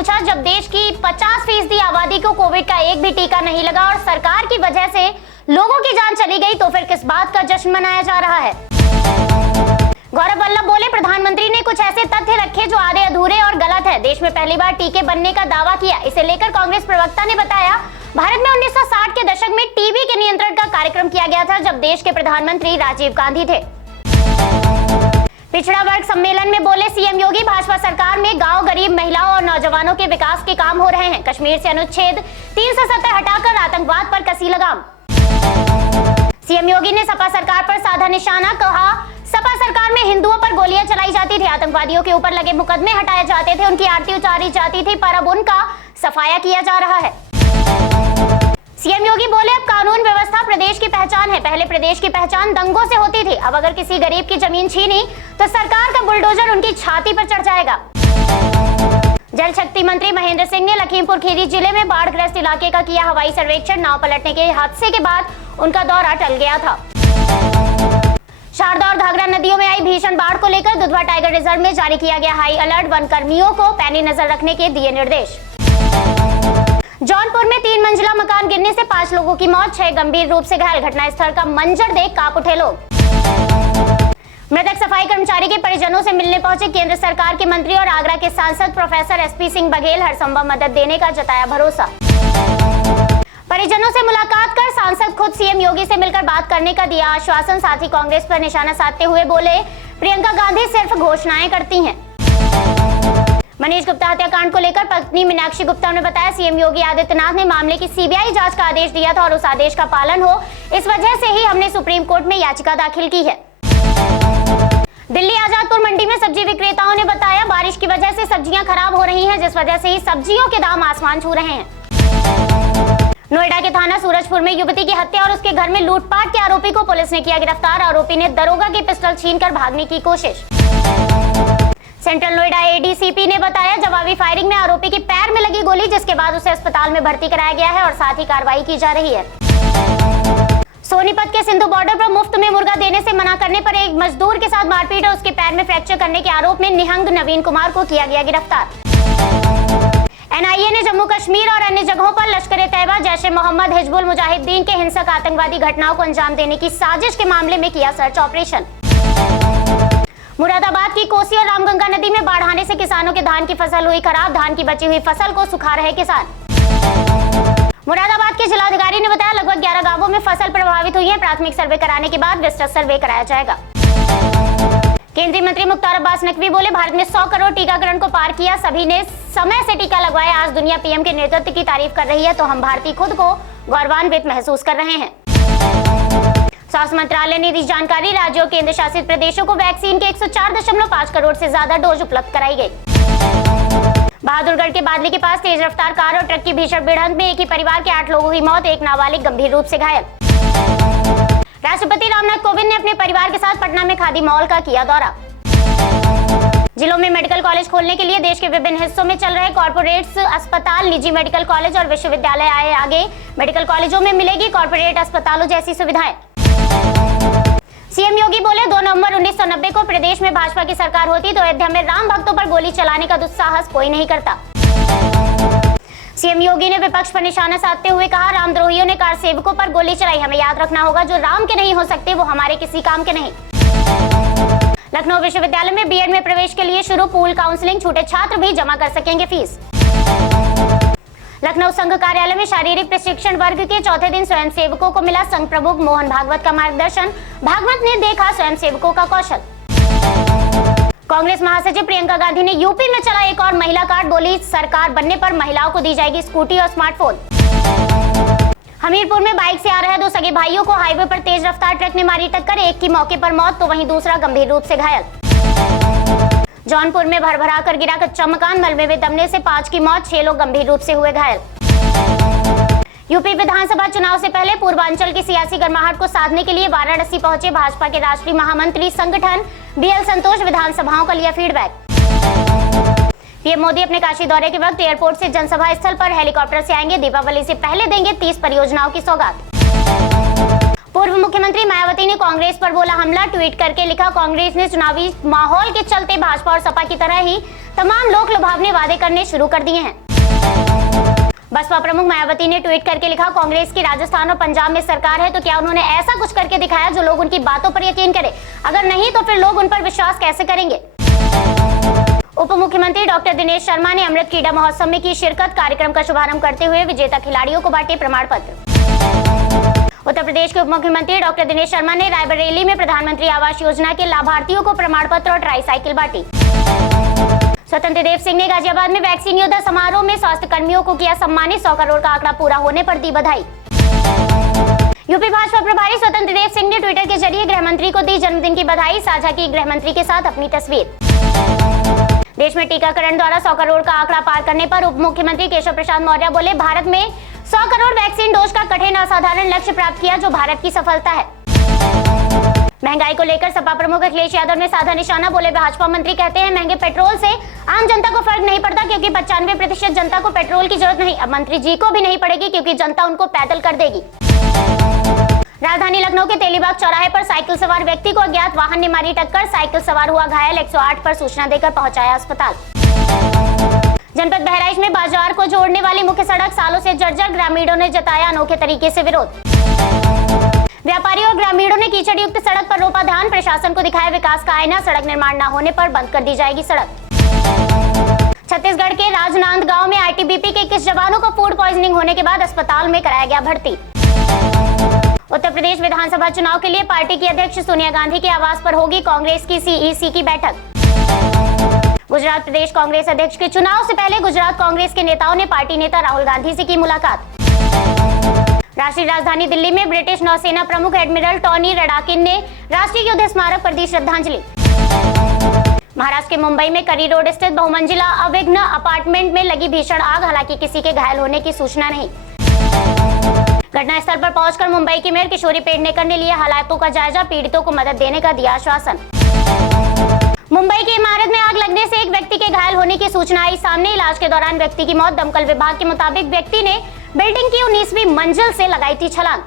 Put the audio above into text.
पूछा, जब देश की 50% आबादी को कोविड का एक भी टीका नहीं लगा और सरकार की वजह से लोगों की जान चली गई, तो फिर किस बात का जश्न मनाया जा रहा है? गौरव वल्लभ बोले, प्रधानमंत्री ने कुछ ऐसे तथ्य रखे जो आधे अधूरे और गलत है। देश में पहली बार टीके बनने का दावा किया। इसे लेकर कांग्रेस प्रवक्ता ने बताया, भारत में 1960 के दशक में टीबी के नियंत्रण का कार्यक्रम किया गया था, जब देश के प्रधानमंत्री राजीव गांधी थे। पिछड़ा वर्ग सम्मेलन में बोले सीएम योगी, भाजपा सरकार में गांव, गरीब, महिलाओं और नौजवानों के विकास के काम हो रहे हैं। कश्मीर से अनुच्छेद 370 हटाकर आतंकवाद पर कसी लगाम। सीएम योगी ने सपा सरकार पर साधा निशाना, कहा सपा सरकार में हिंदुओं पर गोलियां चलाई जाती थी, आतंकवादियों के ऊपर लगे मुकदमे हटाए जाते थे, उनकी आरती उतारी जाती थी, पर अब उनका सफाया किया जा रहा है। सीएम योगी बोले, अब कानून व्यवस्था प्रदेश की पहचान है। पहले प्रदेश की पहचान दंगों से होती थी, अब अगर किसी गरीब की जमीन छीनी तो सरकार का बुलडोजर उनकी छाती पर चढ़ जाएगा। जल शक्ति मंत्री महेंद्र सिंह ने लखीमपुर खीरी जिले में बाढ़ग्रस्त इलाके का किया हवाई सर्वेक्षण। नाव पलटने के हादसे के बाद उनका दौरा टल गया था। शारदा और घाघरा नदियों में आई भीषण बाढ़ को लेकर दुधवा टाइगर रिजर्व में जारी किया गया हाई अलर्ट। वन कर्मियों को पैनी नजर रखने के दिए निर्देश। जौनपुर में 3 मंजिला मकान गिरने से 5 लोगों की मौत, 6 गंभीर रूप से घायल। घटनास्थल का मंजर देख कांप उठे लोग। मृतक सफाई कर्मचारी के परिजनों से मिलने पहुंचे केंद्र सरकार के मंत्री और आगरा के सांसद प्रोफेसर एसपी सिंह बघेल, हर संभव मदद देने का जताया भरोसा। परिजनों से मुलाकात कर सांसद खुद सीएम योगी से मिलकर बात करने का दिया आश्वासन। साथ ही कांग्रेस पर निशाना साधते हुए बोले, प्रियंका गांधी सिर्फ घोषणाएं करती हैं। मनीष गुप्ता हत्याकांड को लेकर पत्नी मीनाक्षी गुप्ता ने बताया, सीएम योगी आदित्यनाथ ने मामले की सीबीआई जांच का आदेश दिया था और उस आदेश का पालन हो, इस वजह से ही हमने सुप्रीम कोर्ट में याचिका दाखिल की है। दिल्ली आजादपुर मंडी में सब्जी विक्रेताओं ने बताया, बारिश की वजह से सब्जियां खराब हो रही हैं, जिस वजह से ही सब्जियों के दाम आसमान छू रहे हैं। नोएडा के थाना सूरजपुर में युवती की हत्या और उसके घर में लूटपाट के आरोपी को पुलिस ने किया गिरफ्तार। आरोपी ने दरोगा की पिस्टल छीनकर भागने की कोशिश। सेंट्रल नोएडा एडीसीपी ने बताया, जवाबी फायरिंग में आरोपी के पैर में लगी गोली, जिसके बाद उसे अस्पताल में भर्ती कराया गया है और साथ ही कार्रवाई की जा रही है। सोनीपत के सिंधु बॉर्डर पर मुफ्त में मुर्गा देने से मना करने पर एक मजदूर के साथ मारपीट और उसके पैर में फ्रैक्चर करने के आरोप में निहंग नवीन कुमार को किया गया गिरफ्तार। एनआईए ने जम्मू कश्मीर और अन्य जगहों पर लश्कर-ए-तैयबा, जैश-ए-मोहम्मद, हिजबुल मुजाहिदीन के हिंसक आतंकवादी घटनाओं को अंजाम देने की साजिश के मामले में किया सर्च ऑपरेशन। मुरादाबाद की कोसी और रामगंगा नदी में बाढ़ आने से किसानों के धान की फसल हुई खराब। धान की बची हुई फसल को सुखा रहे किसान। मुरादाबाद के जिलाधिकारी ने बताया, लगभग 11 गांवों में फसल प्रभावित हुई है। प्राथमिक सर्वे कराने के बाद विस्तृत सर्वे कराया जाएगा। केंद्रीय मंत्री मुख्तार अब्बास नकवी बोले, भारत ने 100 करोड़ टीकाकरण को पार किया, सभी ने समय से टीका लगवाया। आज दुनिया पीएम के नेतृत्व की तारीफ कर रही है, तो हम भारतीय खुद को गौरवान्वित महसूस कर रहे हैं। स्वास्थ्य मंत्रालय ने दी जानकारी, राज्यों और केंद्र शासित प्रदेशों को वैक्सीन के 104.5 करोड़ से ज्यादा डोज उपलब्ध कराई गई। बहादुरगढ़ के बादली के पास तेज रफ्तार कार और ट्रक की भीषण भिड़ंत में एक ही परिवार के 8 लोगों की मौत, एक नाबालिग गंभीर रूप से घायल। राष्ट्रपति रामनाथ कोविंद ने अपने परिवार के साथ पटना में खादी मॉल का किया दौरा। जिलों में मेडिकल कॉलेज खोलने के लिए देश के विभिन्न हिस्सों में चल रहे कॉर्पोरेट्स अस्पताल, निजी मेडिकल कॉलेज और विश्वविद्यालय आए आगे। मेडिकल कॉलेजों में मिलेगी कॉर्पोरेट अस्पतालों जैसी सुविधाएं। सीएम योगी बोले, 2 नवंबर 1990 को प्रदेश में भाजपा की सरकार होती तो अयोध्या में राम भक्तों पर गोली चलाने का दुस्साहस कोई नहीं करता। सीएम योगी ने विपक्ष पर निशाना साधते हुए कहा, रामद्रोहियों ने कार सेवकों पर गोली चलाई। हमें याद रखना होगा, जो राम के नहीं हो सकते वो हमारे किसी काम के नहीं। लखनऊ विश्वविद्यालय में बीएड में प्रवेश के लिए शुरू पूल काउंसलिंग, छूटे छात्र भी जमा कर सकेंगे फीस। लखनऊ संघ कार्यालय में शारीरिक प्रशिक्षण वर्ग के चौथे दिन स्वयंसेवकों को मिला संघ प्रमुख मोहन भागवत का मार्गदर्शन। भागवत ने देखा स्वयंसेवकों का कौशल। कांग्रेस महासचिव प्रियंका गांधी ने यूपी में चला एक और महिला कार्ड, बोली सरकार बनने पर महिलाओं को दी जाएगी स्कूटी और स्मार्टफोन। हमीरपुर में बाइक से आ रहे 2 सगे भाइयों को हाईवे पर तेज रफ्तार ट्रक ने मारी टक्कर, एक की मौके पर मौत तो वहीं दूसरा गंभीर रूप से घायल। जौनपुर में भरभरा कर गिरा कच्चा मकान, मलबे में दबने से 5 की मौत, 6 लोग गंभीर रूप से हुए घायल। यूपी विधानसभा चुनाव से पहले पूर्वांचल की सियासी गर्माहट को साधने के लिए वाराणसी पहुंचे भाजपा के राष्ट्रीय महामंत्री संगठन बीएल संतोष। विधानसभाओं का लिया फीडबैक। पीएम मोदी अपने काशी दौरे के वक्त एयरपोर्ट से जनसभा स्थल पर हेलीकॉप्टर से आएंगे। दीपावली से पहले देंगे 30 परियोजनाओं की सौगात। पूर्व मुख्यमंत्री मायावती ने कांग्रेस पर बोला हमला, ट्वीट करके लिखा कांग्रेस ने चुनावी माहौल के चलते भाजपा और सपा की तरह ही तमाम लोक लुभावने वादे करने शुरू कर दिए हैं। बसपा प्रमुख मायावती ने ट्वीट करके लिखा कांग्रेस की राजस्थान और पंजाब में सरकार है तो क्या उन्होंने ऐसा कुछ करके दिखाया जो लोग उनकी बातों पर यकीन करें? अगर नहीं तो फिर लोग उन पर विश्वास कैसे करेंगे? उप मुख्यमंत्री डॉक्टर दिनेश शर्मा ने अमृत क्रीड़ा महोत्सव में की शिरकत। कार्यक्रम का शुभारंभ करते हुए विजेता खिलाड़ियों को बांटे प्रमाण पत्र। उत्तर प्रदेश के उप मुख्यमंत्री डॉक्टर दिनेश शर्मा ने रायबरेली में प्रधानमंत्री आवास योजना के लाभार्थियों को प्रमाण पत्र और ट्राईसाइकिल बांटी। स्वतंत्र देव सिंह ने गाजियाबाद में वैक्सीन योद्धा समारोह में स्वास्थ्य कर्मियों को किया सम्मानित। 100 करोड़ का आंकड़ा पूरा होने पर दी बधाई। यूपी भाजपा प्रभारी स्वतंत्र देव सिंह ने ट्विटर के जरिए गृह मंत्री को दी जन्मदिन की बधाई। साझा की गृह मंत्री के साथ अपनी तस्वीर। देश में टीकाकरण द्वारा 100 करोड़ का आंकड़ा पार करने पर उप मुख्यमंत्री केशव प्रसाद मौर्य बोले भारत में 100 करोड़ वैक्सीन डोज का कठिन असाधारण लक्ष्य प्राप्त किया जो भारत की सफलता है। महंगाई को लेकर सपा प्रमुख अखिलेश यादव ने साधा निशाना। बोले भाजपा मंत्री कहते हैं महंगे पेट्रोल से आम जनता को फर्क नहीं पड़ता क्योंकि 95% जनता को पेट्रोल की जरूरत नहीं। अब मंत्री जी को भी नहीं पड़ेगी क्योंकि जनता उनको पैदल कर देगी। राजधानी लखनऊ के तेलीबाग चौराहे पर साइकिल सवार व्यक्ति को अज्ञात वाहन ने मारी टक्कर। साइकिल सवार हुआ घायल, 108 पर सूचना देकर पहुंचाया अस्पताल। जनपद बहराइच में बाजार को जोड़ने वाली मुख्य सड़क सालों से जर्जर, ग्रामीणों ने जताया अनोखे तरीके से विरोध। व्यापारियों और ग्रामीणों ने कीचड़ युक्त सड़क पर रोपा ध्यान। प्रशासन को दिखाया विकास का आईना। सड़क निर्माण न होने पर बंद कर दी जाएगी सड़क। छत्तीसगढ़ के राजनांदगांव में आईटीबीपी के 21 जवानों को फूड पॉइजनिंग होने के बाद अस्पताल में कराया गया भर्ती। उत्तर प्रदेश विधानसभा चुनाव के लिए पार्टी की अध्यक्ष सोनिया गांधी के आवास पर होगी कांग्रेस की सीईसी की बैठक। गुजरात प्रदेश कांग्रेस अध्यक्ष के चुनाव से पहले गुजरात कांग्रेस के नेताओं ने पार्टी नेता राहुल गांधी से की मुलाकात। राष्ट्रीय राजधानी दिल्ली में ब्रिटिश नौसेना प्रमुख एडमिरल टॉनी रडाकिन ने राष्ट्रीय युद्ध स्मारक पर दी श्रद्धांजलि। महाराष्ट्र के मुंबई में करी रोड स्थित बहुमंजिला अविघ्न अपार्टमेंट में लगी भीषण आग, हालांकि किसी के घायल होने की सूचना नहीं। घटनास्थल पर पहुंचकर मुंबई की मेयर किशोरी पेडनेकर ने लिया हालातों का जायजा। पीड़ितों को मदद देने का दिया आश्वासन। मुंबई की इमारत में आग लगने से एक व्यक्ति के घायल होने की सूचना आई सामने। इलाज के दौरान व्यक्ति की मौत। दमकल विभाग के मुताबिक व्यक्ति ने बिल्डिंग की 19वीं मंजिल से लगाई थी छलांग।